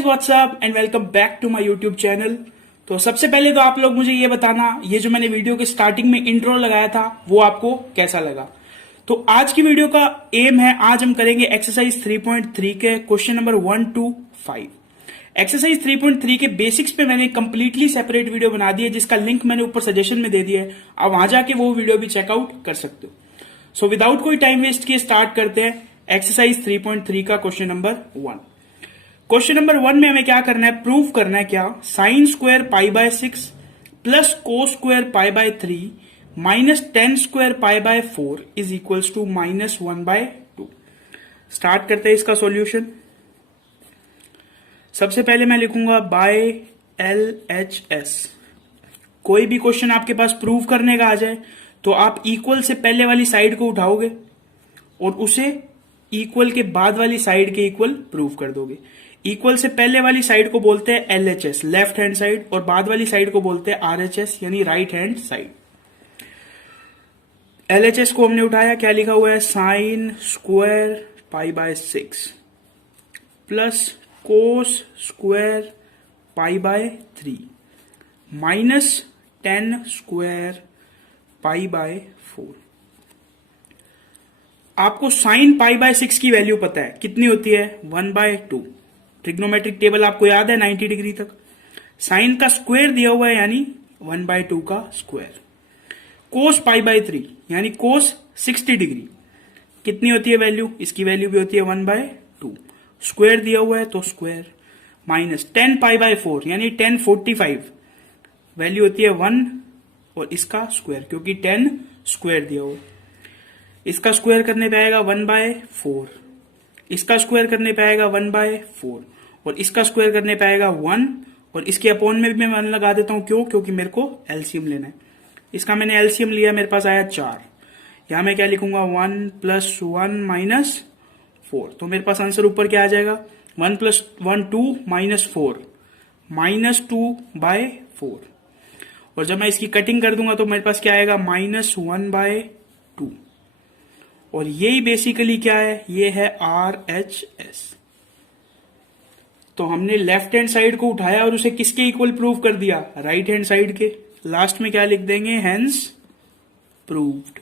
Guys what's up and welcome back to my YouTube channel. तो सबसे पहले तो आप लोग मुझे ये बताना, ये जो मैंने वीडियो के स्टार्टिंग में इंट्रो लगाया था वो आपको कैसा लगा। तो आज की वीडियो का एम है, आज हम करेंगे एक्सरसाइज 3.3 के क्वेश्चन नंबर 1 to 5। एक्सरसाइज 3.3 के बेसिक्स पे मैंने कंप्लीटली सेपरेट वीडियो बना दी है, जिसका लिंक मैंने ऊपर सजेशन में दे दिया है। आप वहां जाके वो वीडियो भी चेकआउट कर सकते हो। सो विदाउट कोई टाइम वेस्ट किए स्टार्ट करते हैं एक्सरसाइज 3.3 का क्वेश्चन नंबर 1। क्वेश्चन नंबर 1 में हमें क्या करना है, प्रूव करना है क्या, sine square pi by 6 plus cos square pi by 3 minus ten square pi by 4 is equals to minus 1/2। Start करते हैं इसका सॉल्यूशन। सबसे पहले मैं लिखूंगा बाय LHS। कोई भी क्वेश्चन आपके पास प्रूव करने का आ जाए तो आप इक्वल से पहले वाली साइड को उठाओगे और उसे इक्वल के बाद वाली साइड के इक्वल प्रूव कर दोगे। इक्वल से पहले वाली साइड को बोलते हैं LHS लेफ्ट हैंड साइड, और बाद वाली साइड को बोलते हैं RHS यानी राइट हैंड साइड। LHS को हमने उठाया, क्या लिखा हुआ है, sign square pi by 6 plus cos square pi by 3 minus 10 square pi by 4। आपको साइन पाई बाय 6 की वैल्यू पता है कितनी होती है, 1/2। ट्रिग्नोमेट्रिक टेबल आपको याद है 90 डिग्री तक। साइन का स्क्वायर दिया हुआ है यानी 1/2 का स्क्वायर। कोस पाई बाय 3 यानी कोस 60 डिग्री कितनी होती है वैल्यू, इसकी वैल्यू भी होती है 1/2। स्क्वायर दिया हुआ है तो स्क्वायर, माइनस 10 पाई बाय 4 यानी 1045 वैल्यू होती है 1 और इसका स्क्वायर, क्योंकि 10 स्क्वायर दिया हुआ है। इसका स्क्वायर करने पे आएगा 1/4, इसका स्क्वायर करने पे आएगा 1/4 और इसका स्क्वायर करने पे आएगा 1, और इसके अपॉन में भी मैं 1 लगा देता हूं। क्यों, क्योंकि मेरे को एलसीएम लेना है। इसका मैंने एलसीएम लिया, मेरे पास आया 4। यहां मैं क्या लिखूंगा, 1 + 1 माइनस 4। तो मेरे पास आंसर ऊपर क्या आ जाएगा, 1 + 1 2 माइनस 4 -2/4। और जब मैं इसकी कटिंग कर दूंगा तो मेरे पास क्या आएगा, -1/2। और यही बेसिकली क्या है, ये है RHS। तो हमने लेफ्ट हैंड साइड को उठाया और उसे किसके इक्वल प्रूव कर दिया, राइट हैंड साइड के। लास्ट में क्या लिख देंगे, हेंस प्रूव्ड,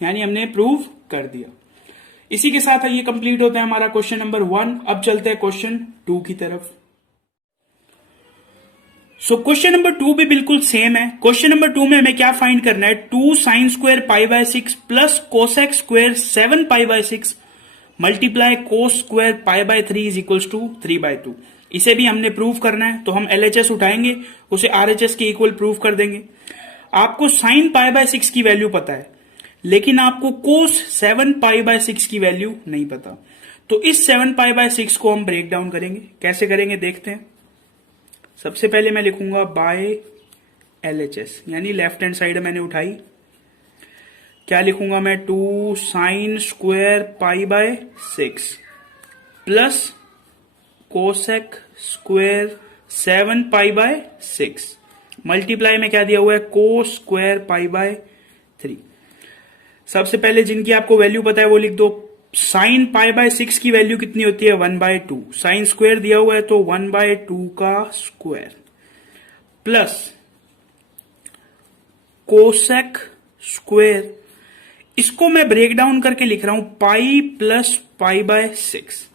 यानी हमने प्रूव कर दिया। इसी के साथ ये कंप्लीट होता है हमारा क्वेश्चन नंबर 1। अब चलते हैं क्वेश्चन 2 की तरफ। सो क्वेश्चन नंबर 2 भी बिल्कुल सेम है। क्वेश्चन नंबर 2 में हमें क्या फाइंड करना है, 2 sine square pi by 6 plus cosec square 7 pi by 6 multiply cos square pi by 3 is equals to 3/2। इसे भी हमने प्रूव करना है, तो हम LHS उठाएंगे, उसे RHS के इक्वल प्रूव कर देंगे। आपको साइन पाई बाय 6 की वैल्यू पता है, लेकिन आपको कोस 7 पाई बाय 6 की वैल्यू नहीं पता। तो इस 7 पाई बाय 6 को हम ब्रेक डाउन करेंगे। कैसे करेंगे देखते हैं। सबसे पहले मैं लिखूंगा बाय LHS यानी लेफ्ट हैंड साइड मैंने उठाई। क्या लिखूंगा मैं, 2 sine square pi by 6 plus cosec square 7 pi by 6 multiply में क्या दिया हुआ है, कोस स्क्वायर पाई बाय 3। सबसे पहले जिनकी आपको वैल्यू पता है वो लिख दो। साइन पाई बाय 6 की वैल्यू कितनी होती है, 1/2। साइन स्क्वायर दिया हुआ है तो 1/2 का स्क्वायर प्लस कोसेक स्क्वायर, इसको मैं ब्रेक डाउन करके लिख रहा हूं पाई प्लस पाई बाय 6।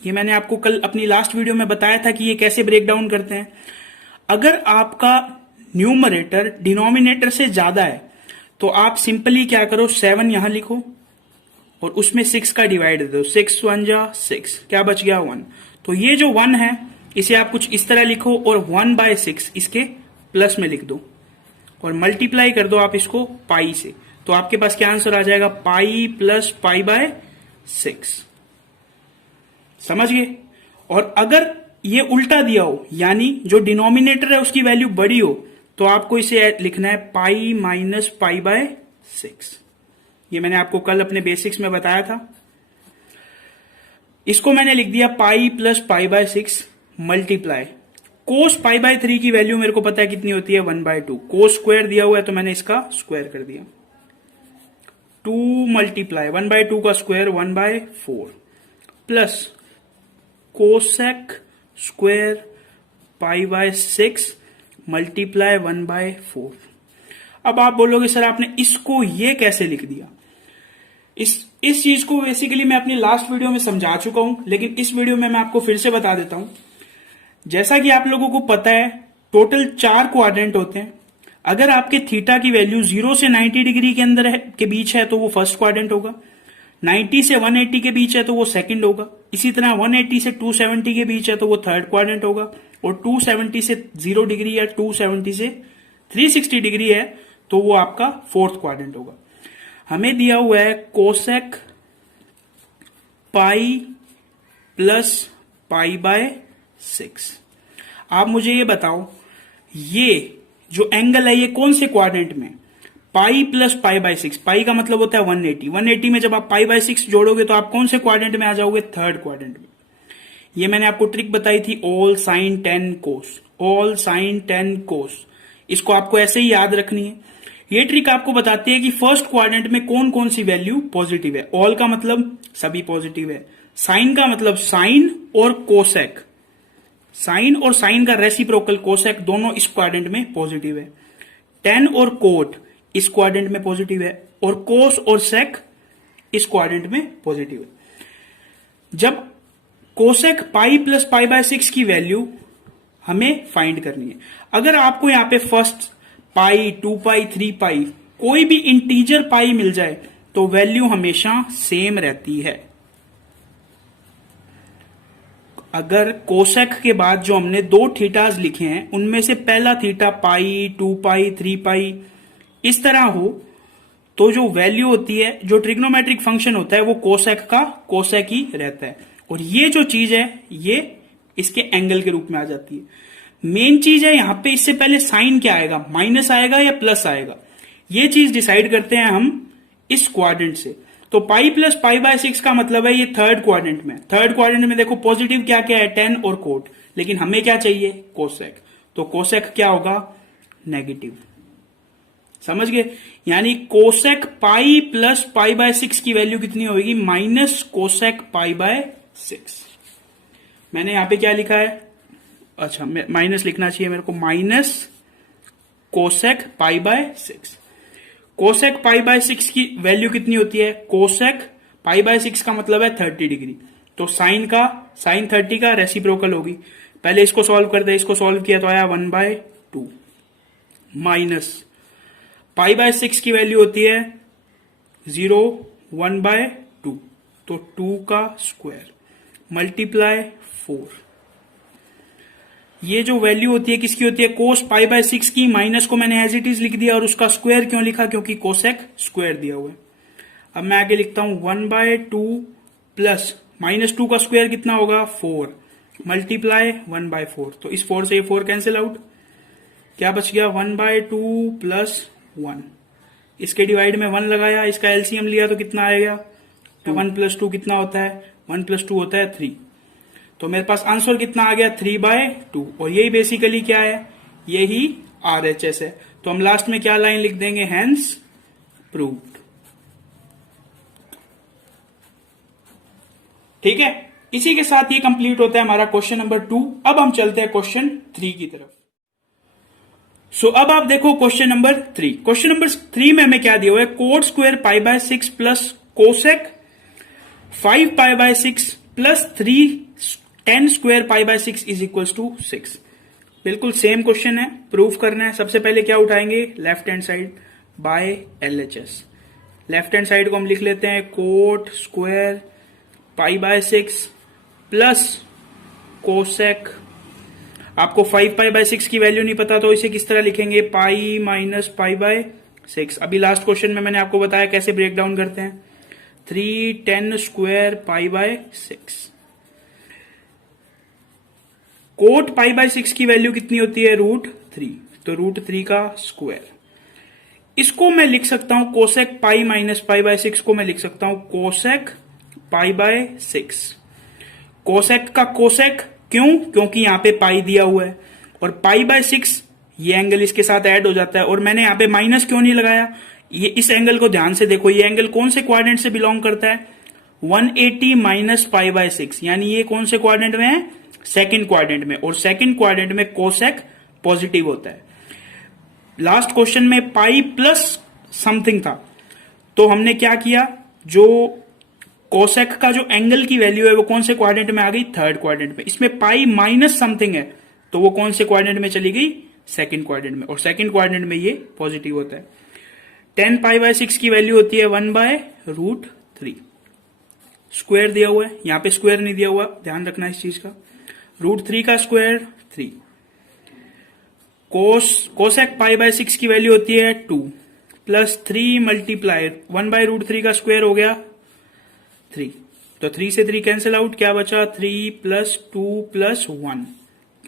ये मैंने आपको कल अपनी लास्ट वीडियो में बताया था कि ये कैसे ब्रेक डाउन करते हैं। अगर आपका न्यूमरेटर डिनोमिनेटर से ज्यादा है तो आप सिंपली क्या करो, 7 यहां लिखो और उसमें 6 का डिवाइड दे दो। 6 1 जा 6, क्या बच गया 1। तो ये जो 1 है इसे आप कुछ इस तरह लिखो और 1/6 इसके प्लस में लिख दो और मल्टीप्लाई कर दो आप इसको पाई से। तो आपके पास क्या आंसर आ जाएगा, पाई प्लस पाई बाय 6। समझ गए। और अगर ये उल्टा दिया हो, यानी जो डिनोमिनेटर है उसकी वैल्यू बड़ी हो, तो आपको इसे लिखना है पाई माइनस पाई बाय 6। ये मैंने आपको कल अपने बेसिक्स में बताया था। इसको मैंने लिख दिया pi plus pi by 6 multiply cos pi by 3 की वैल्यू मेरे को पता है कितनी होती है, 1/2। कोस स्क्वायर दिया हुआ है तो मैंने इसका स्क्वायर कर दिया। 2 मल्टीप्लाई 1/2 का square 1/4 plus cosec square pi by 6 multiply 1/4। अब आप बोलोगे सर आपने इसको ये कैसे लिख दिया। इस चीज को बेसिकली मैं अपनी लास्ट वीडियो में समझा चुका हूं, लेकिन इस वीडियो में मैं आपको फिर से बता देता हूं। जैसा कि आप लोगों को पता है टोटल 4 क्वाड्रेंट होते हैं। अगर आपके थीटा की वैल्यू 0 से 90 डिग्री के अंदर है, के बीच है तो वो फर्स्ट क्वाड्रेंट होगा, 90 से 180 के बीच है तो वो सेकंड होगा, इसी तरह 180 से 270 के बीच है तो वो थर्ड क्वाड्रेंट होगा, और 270 से 0 डिग्री या 270 से 360 डिग्री है तो वो आपका फोर्थ क्वाड्रेंट होगा। हमें दिया हुआ है cosec pi plus pi by 6। आप मुझे ये बताओ ये जो एंगल है ये कौन से क्वाड्रेंट में, पाई प्लस पाई बाय 6। पाई का मतलब होता है 180। 180 में जब आप पाई बाय 6 जोड़ोगे तो आप कौन से क्वाड्रेंट में आ जाओगे, थर्ड क्वाड्रेंट में। ये मैंने आपको ट्रिक बताई थी, ऑल साइन 10 कोस, ऑल साइन 10 कोस। इसको आपको ऐसे ही याद रखनी है। ये ट्रिक आपको बताती है कि फर्स्ट क्वाड्रेंट में कौन कौन सी वैल्यू पॉजिटिव है। ऑल का मतलब सभी पॉजिटिव है, साइन का मतलब साइन और कोसेक, साइन और साइन का रेसिप्रोकल कोसेक दोनों इस क्वाड्रेंट में पॉजिटिव है। 10 और कोट इस क्वाड्रेंट में पॉजिटिव है, और कोस और सेक इस क्वाड्रेंट में पॉजिटिव है। जब cosec pi plus pi by 6 की वैल्यू हमें फाइंड करनी है। अगर आपको यहां पे फर्स्ट पाई, 2 पाई, 3 पाई कोई भी इंटीजर पाई मिल जाए तो वैल्यू हमेशा सेम रहती है। अगर कोसेक के बाद जो हमने 2 थीटाज लिखे हैं उनमें से पहला थीटा पाई, 2 पाई, 3 पाई इस तरह हो तो जो वैल्यू होती है, जो ट्रिग्नोमेट्रिक फंक्शन होता है वो कोसेक का कोसेक ही रहता है, और ये जो चीज है ये इसके एंगल के रूप में आ जाती है। मेन चीज है यहां पे इससे पहले साइन क्या आएगा, माइनस आएगा या प्लस आएगा, ये चीज डिसाइड करते हैं हम इस क्वाड्रेंट से। तो पाई प्लस पाई बाय 6 का मतलब है ये थर्ड क्वाड्रेंट में। थर्ड क्वाड्रेंट में देखो पॉजिटिव क्या क्या है, 10 और कोट, लेकिन हमें क्या चाहिए, कोसेक। तो कोसेक क्या होगा, नेगेटिव। समझ गए, यानी cosec pi plus pi by 6 की वैल्यू कितनी होगी, माइनस कोसेक पाई बाय 6। मैंने यहां पे क्या लिखा है, अच्छा माइनस लिखना चाहिए मेरे को, minus cosec pi by 6। Cosec pi by 6 की वैल्यू कितनी होती है, कोसेक पाई बाय 6 का मतलब है 30 डिग्री, तो साइन 30 का रेसिप्रोकल होगी। पहले इसको सॉल्व करते हैं, इसको सॉल्व किया तो आया 1/2 माइनस पाई बाय 6 की वैल्यू होती है 0, 1/2 तो 2 का स्क्वायर मल्टीप्लाई 4। ये जो वैल्यू होती है किसकी होती है, कोस पाई बाय 6 की। माइनस को मैंने एज इट इज लिख दिया और उसका स्क्वायर क्यों लिखा, क्योंकि कोसेक स्क्वायर दिया हुआ है। अब मैं आगे लिखता हूं 1/2 प्लस -2 का स्क्वायर कितना होगा, 4 मल्टीप्लाई 1/4। तो इस 4 से ये 4 कैंसिल आउट, क्या बच गया 1/2 प्लस 1। इसके डिवाइड में 1 लगाया, इसका एलसीएम लिया तो कितना आएगा, 1 + 2 कितना होता है, 1 + 2 होता है 3। तो मेरे पास आंसर कितना आ गया, 3/2। और यही बेसिकली क्या है, यही RHS है। तो हम लास्ट में क्या लाइन लिख देंगे, हेंस प्रूव्ड। ठीक है, इसी के साथ ये कंप्लीट होता है हमारा क्वेश्चन नंबर 2। अब हम चलते हैं क्वेश्चन 3 की तरफ। सो अब आप देखो क्वेश्चन नंबर 3। क्वेश्चन नंबर 3 में हमें क्या दिया हुआ है, cot square pi by 6 plus cosec 5 pi by 6 plus 10 square pi by 6 is equal to 6। बिल्कुल सेम क्वेश्चन है, प्रूफ करना है। सबसे पहले क्या उठाएंगे, left hand side by LHS। Left hand side को हम लिख लेते हैं coat square pi by 6 plus cosec. आपको 5 पाई बाय 6 की वैल्यू नहीं पता तो इसे किस तरह लिखेंगे, पाई माइनस पाई बाय 6। अभी लास्ट क्वेश्चन में मैंने आपको बताया कैसे ब्रेक डाउन करते हैं, 3 10 square pi by 6। Coat pi by 6 की वैल्यू कितनी होती है, √3, तो √3 का स्क्वायर। इसको मैं लिख सकता हूं cosec pi minus pi by 6 को मैं लिख सकता हूं कोसेक पाई बाय 6। कोसेक का कोसेक क्यों, क्योंकि यहां पे पाई दिया हुआ है, और पाई बाय 6 ये एंगल इसके साथ ऐड हो जाता है। और मैंने यहां पे माइनस क्यों नहीं लगाया, ये इस एंगल को ध्यान से देखो, ये एंगल कौन से क्वाड्रेंट से बिलोंग करता है, 180 माइनस पाई बाय 6, यानी ये कौन से क्वाड्रेंट में है? सेकंड क्वाड्रेंट में, और सेकंड क्वाड्रेंट में कोसेक पॉजिटिव होता है। लास्ट क्वेश्चन में पाई प्लस समथिंग था, तो हमने क्या किया, जो कोसेक का जो एंगल की वैल्यू है वो कौन से क्वाड्रेंट में आ गई? थर्ड क्वाड्रेंट में। इसमें पाई माइनस समथिंग है, तो वो कौन से क्वाड्रेंट में चली गई? सेकंड क्वाड्रेंट में, और सेकंड क्वाड्रेंट में ये पॉजिटिव होता है। 10 पाई बाय 6 की वैल्यू होती है 1/√3। स्क्वायर दिया हुआ है, यहां पे स्क्वायर नहीं दिया हुआ, ध्यान रखना इस चीज का। √3 का स्क्वायर 3। कोसेक पाई बाय 6 की वैल्यू होती है 2 प्लस 3 मल्टीप्लाई 1/√3 का स्क्वायर हो गया 3, तो 3 से 3 कैंसिल आउट, क्या बचा? 3 प्लस 2 प्लस 1,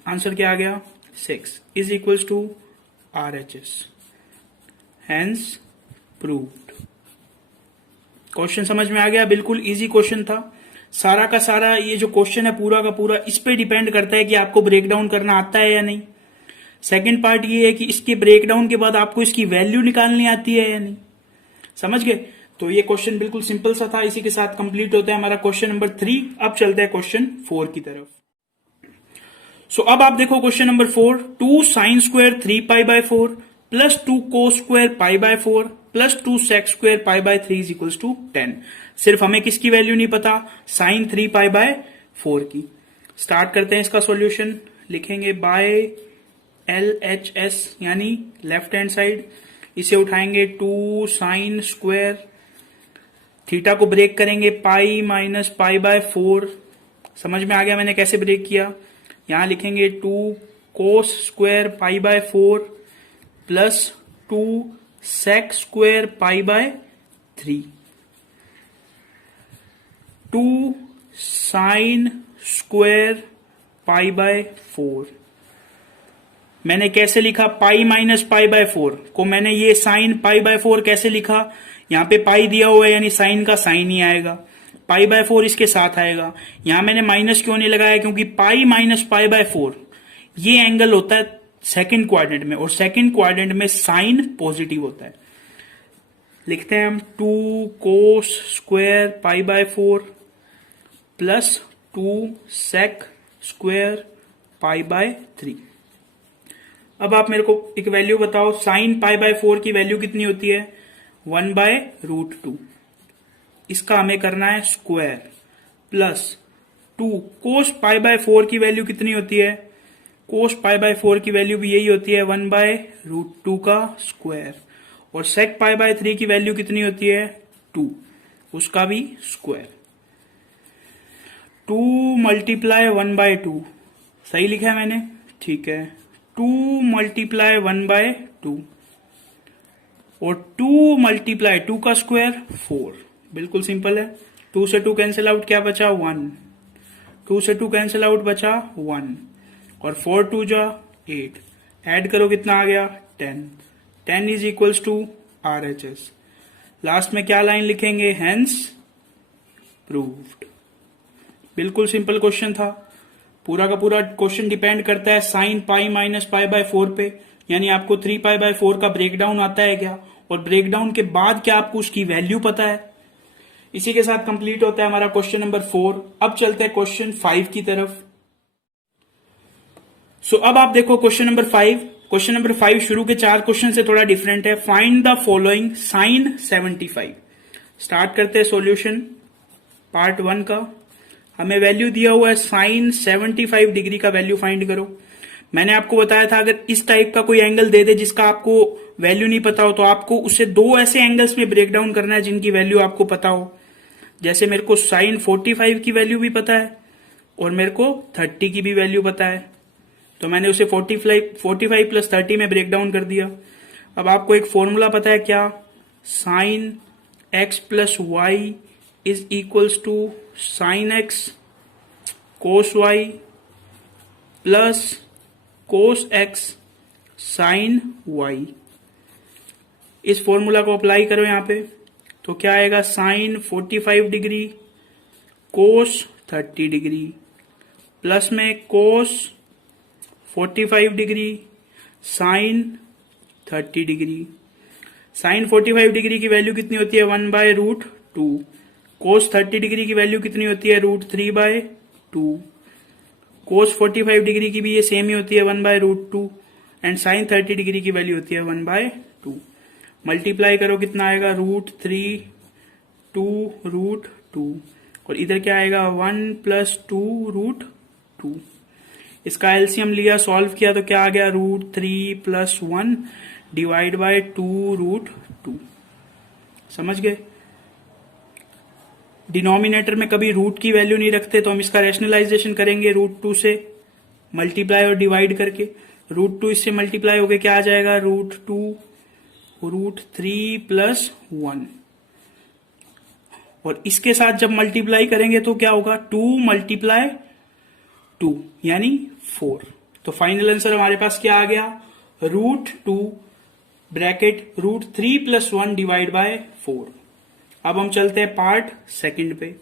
आंसर क्या आ गया? 6 is equals to RHS, hence proved. Question समझ में आ गया? बिल्कुल इजी क्वेश्चन था। सारा का सारा ये जो क्वेश्चन है पूरा का पूरा इस पे डिपेंड करता है कि आपको ब्रेक डाउन करना आता है या नहीं। सेकंड पार्ट ये है कि इसके ब्रेक डाउन के बाद आपको इसकी वैल्यू निकालनी आती है या नहीं। समझ गए? तो ये क्वेश्चन बिल्कुल सिंपल सा था। इसी के साथ कंप्लीट होता है हमारा क्वेश्चन नंबर 3। अब चलते हैं क्वेश्चन 4 की तरफ। सो अब आप देखो question number 4, 2 sine square 3 pi by 4 plus 2 cos square pi by 4 plus 2 sec square pi by 3 is equals to 10। सिर्फ हमें किसकी वैल्यू नहीं पता? साइन 3 पाई बाय 4 की। स्टार्ट करते हैं इसका सॉल्यूशन। लिखेंगे बाय LHS यानी लेफ्ट हैंड साइड, इसे उठाएंगे 2 साइन स्क्वायर, थीटा को ब्रेक करेंगे पाई माइनस पाई बाय 4। समझ में आ गया मैंने कैसे ब्रेक किया? यहां लिखेंगे 2 cos square pi by 4 plus 2 sec square pi by 3, 2 sine square pi by 4। मैंने कैसे लिखा? पाई माइनस पाई बाय 4 को मैंने ये साइन पाई बाय 4 कैसे लिखा? यहां पे पाई दिया हुआ है यानी साइन का साइन ही आएगा, पाई बाय 4 इसके साथ आएगा। यहां मैंने माइनस क्यों नहीं लगाया? क्योंकि पाई माइनस पाई बाय 4 ये एंगल होता है सेकंड क्वाड्रेंट में, और सेकंड क्वाड्रेंट में साइन पॉजिटिव होता है। लिखते हैं हम 2 cos square pi by 4 plus 2 sec square pi by 3। अब आप मेरे को एक वैल्यू बताओ, साइन पाई बाय 4 की वैल्यू कितनी होती है? 1/√2। इसका हमें करना है square, plus 2 cos pi by 4 की वैल्यू कितनी होती है? कोस पाई बाय 4 की वैल्यू भी यही होती है 1/√2 का स्क्वायर, और सेक पाई बाय 3 की वैल्यू कितनी होती है? 2, उसका भी स्क्वायर। 2 मल्टीप्लाई 1/2, सही लिखा है मैंने? ठीक है। 2 मल्टीप्लाई 1/2 और 2 मल्टीप्लाई 2 का स्क्वायर 4, बिल्कुल सिंपल है। 2 से 2 कैंसिल आउट, क्या बचा? 1। 2 से 2 कैंसिल आउट, बचा 1, और 4 2 जा 8, ऐड करो कितना आ गया? 10। 10 is equals to RHS। Last में क्या लाइन लिखेंगे? Hence proved. बिल्कुल सिंपल क्वेश्चन था। पूरा का पूरा क्वेश्चन डिपेंड करता है sine pi minus pi by 4 पे, यानी आपको 3 पाई बाय 4 का ब्रेकडाउन आता है क्या, और ब्रेकडाउन के बाद क्या आपको उसकी वैल्यू पता है। इसी के साथ कंप्लीट होता है हमारा क्वेश्चन नंबर 4। अब चलते हैं क्वेश्चन 5 की तरफ। सो अब आप देखो क्वेश्चन नंबर 5। क्वेश्चन नंबर 5 शुरू के 4 क्वेश्चन से थोड़ा डिफरेंट है। Find the following sine 75। Start करते हैं सॉल्यूशन पार्ट 1 का। हमें वैल्यू दिया हुआ है साइन 75 डिग्री का वैल्यू फाइंड करो। मैंने आपको बताया था अगर इस टाइप का कोई एंगल दे दे जिसका आपको वैल्यू नहीं पता हो, तो आपको उसे 2 ऐसे एंगल्स में ब्रेक डाउन करना है जिनकी वैल्यू आपको पता हो। जैसे मेरे को साइन 45 की वैल्यू भी पता है और मेरे को 30 की भी वैल्यू पता है, तो मैंने उसे 45 प्लस 30 में ब्रेक डाउन कर दिया। अब आपको एक फॉर्मूला पता है क्या? Sine x plus y is equals to sine x cos y plus cos x sine y। इस फॉर्मूला को अप्लाई करो यहां पे, तो क्या आएगा? Sine 45 degree cos 30 degree plus में cos 45 degree sine 30 degree. Sine 45 degree की वैल्यू कितनी होती है? 1/√2। कोस 30 डिग्री की वैल्यू कितनी होती है, √3/2। कोस 45 डिग्री की भी ये सेम ही होती है, 1/√2। एंड साइन 30 डिग्री की वैल्यू होती है 1/2। मल्टीप्लाई करो कितना आएगा, √3 2√2, और इधर क्या आएगा 1 + 2√2। इसका एलसीएम लिया, सॉल्व किया तो क्या आ गया, √3 + 1 / 2√2। समझ गए। डिनोमिनेटर में कभी रूट की वैल्यू नहीं रखते, तो हम इसका रैशनलाइजेशन करेंगे √2 से मल्टीप्लाई और डिवाइड करके। √2 इससे मल्टीप्लाई होके क्या आ जाएगा, √2 √3 + 1, और इसके साथ जब मल्टीप्लाई करेंगे तो क्या होगा, 2 × 2 यानी 4। तो फाइनल आंसर हमारे पास क्या आ गया, √2 ब्रैकेट √3 + 1 / 4। अब हम चलते हैं पार्ट सेकंड पे।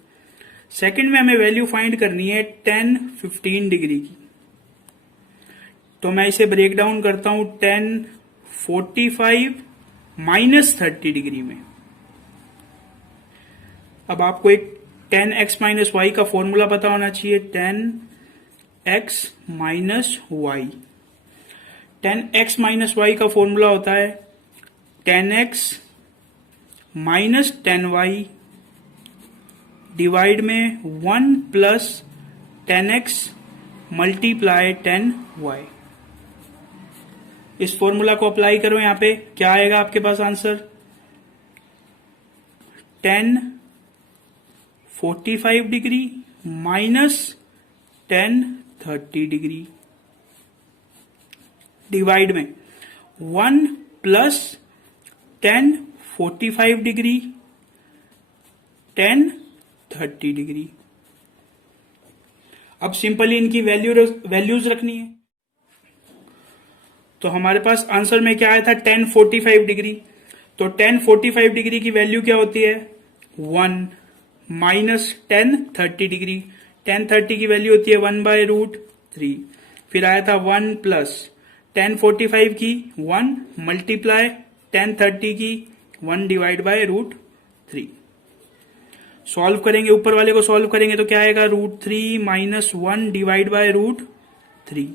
सेकंड में हमें वैल्यू फाइंड करनी है 10 15 डिग्री की। तो मैं इसे ब्रेक डाउन करता हूं 10 45 -30 डिग्री में। अब आपको एक 10x - y का फॉर्मूला पता होना चाहिए, 10x - y। 10x - y का फॉर्मूला होता है 10x - 10y डिवाइड में 1 + 10x × 10y। इस फॉर्मूला को अप्लाई करो, यहां पे क्या आएगा आपके पास आंसर, 10 45 डिग्री - 10 30 डिग्री डिवाइड में 1 + 10 45 डिग्री 10 30 डिग्री। अब सिंपली इनकी वैल्यूज रखनी है। तो हमारे पास आंसर में क्या आया था, 10 45 डिग्री। तो 10 45 डिग्री की वैल्यू क्या होती है, 1 - 10 30 डिग्री। 10 30 की वैल्यू होती है 1/√3। फिर आया था 1 + 10 45 की 1 मल्टीप्लाई 10 30 की 1 / √3। सॉल्व करेंगे, ऊपर वाले को सॉल्व करेंगे तो क्या आएगा, √3 - 1 / √3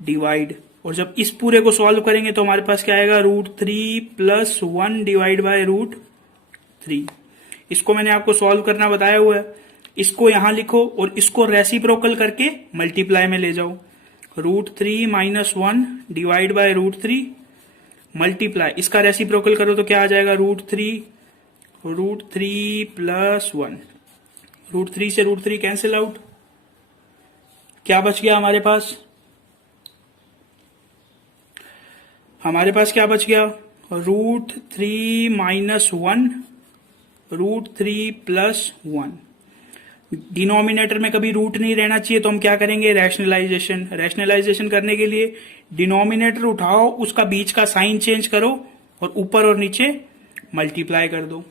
डिवाइड, और जब इस पूरे को सॉल्व करेंगे तो हमारे पास क्या आएगा, √3 + 1 / √3। इसको मैंने आपको सॉल्व करना बताया हुआ है। इसको यहां लिखो और इसको रेसिप्रोकल करके मल्टीप्लाई में ले जाओ। √3 - 1 / √3 मल्टीप्लाई, इसका रेसिप्रोकल करो तो क्या आ जाएगा, √3 + 1। √3 से √3 कैंसिल आउट, क्या बच गया हमारे पास, क्या बच गया, √3 - 1 √3 + 1। डिनोमिनेटर में कभी रूट नहीं रहना चाहिए, तो हम क्या करेंगे, रैशनलाइजेशन करने के लिए डिनोमिनेटर उठाओ, उसका बीच का साइन चेंज करो और ऊपर और नीचे मल्टीप्लाई कर दो।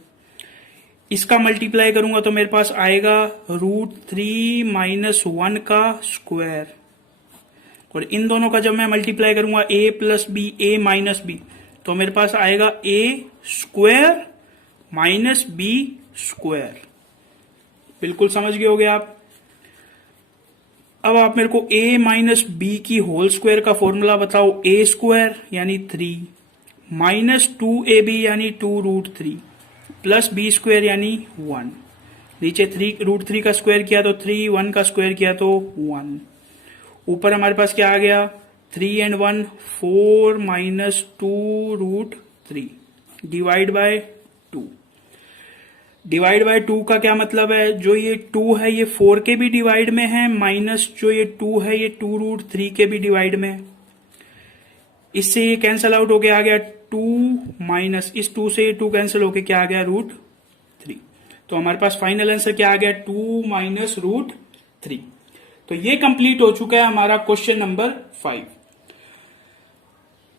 इसका मल्टीप्लाई करूंगा तो मेरे पास आएगा √3 - 1 का स्क्वायर, और इन दोनों का जब मैं मल्टीप्लाई करूंगा a + b a - b, तो मेरे पास आएगा a² - b²। बिल्कुल समझ गए होगे आप। अब आप मेरे को a - b की होल स्क्वायर का फॉर्मूला बताओ, a² यानी 3 - 2ab यानी 2√3 + b² यानी 1। नीचे √3 का स्क्वायर किया तो 3, 1 का स्क्वायर किया तो 1। ऊपर हमारे पास क्या आ गया, 3 and 1 4 - 2√3 divide by 2। Divide by 2 का क्या मतलब है, जो ये 2 है ये 4 के भी डिवाइड में है, माइनस जो ये 2 है ये 2√3 के भी डिवाइड में है। इससे ये कैंसल आउट होके आ गया 2 माइनस इस 2 से ये 2 कैंसिल होके क्या आ गया, √3। तो हमारे पास फाइनल आंसर क्या आ गया, 2 - √3। तो ये कंप्लीट हो चुका है हमारा क्वेश्चन नंबर 5।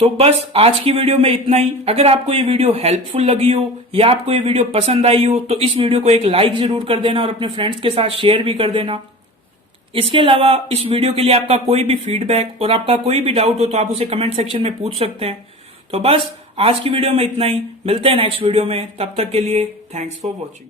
तो बस आज की वीडियो में इतना ही। अगर आपको ये वीडियो हेल्पफुल लगी हो या आपको ये वीडियो पसंद आई हो तो इस वीडियो को एक लाइक जरूर कर देना और अपने फ्रेंड्स के साथ शेयर भी कर देना। इसके अलावा इस वीडियो के लिए आपका कोई भी फीडबैक और आपका कोई भी डाउट हो तो आप उसे कमेंट सेक्शन में पूछ सकते हैं। तो बस आज की वीडियो में इतना ही, मिलते हैं नेक्स्ट वीडियो में, तब तक के लिए थैंक्स फॉर वॉचिंग।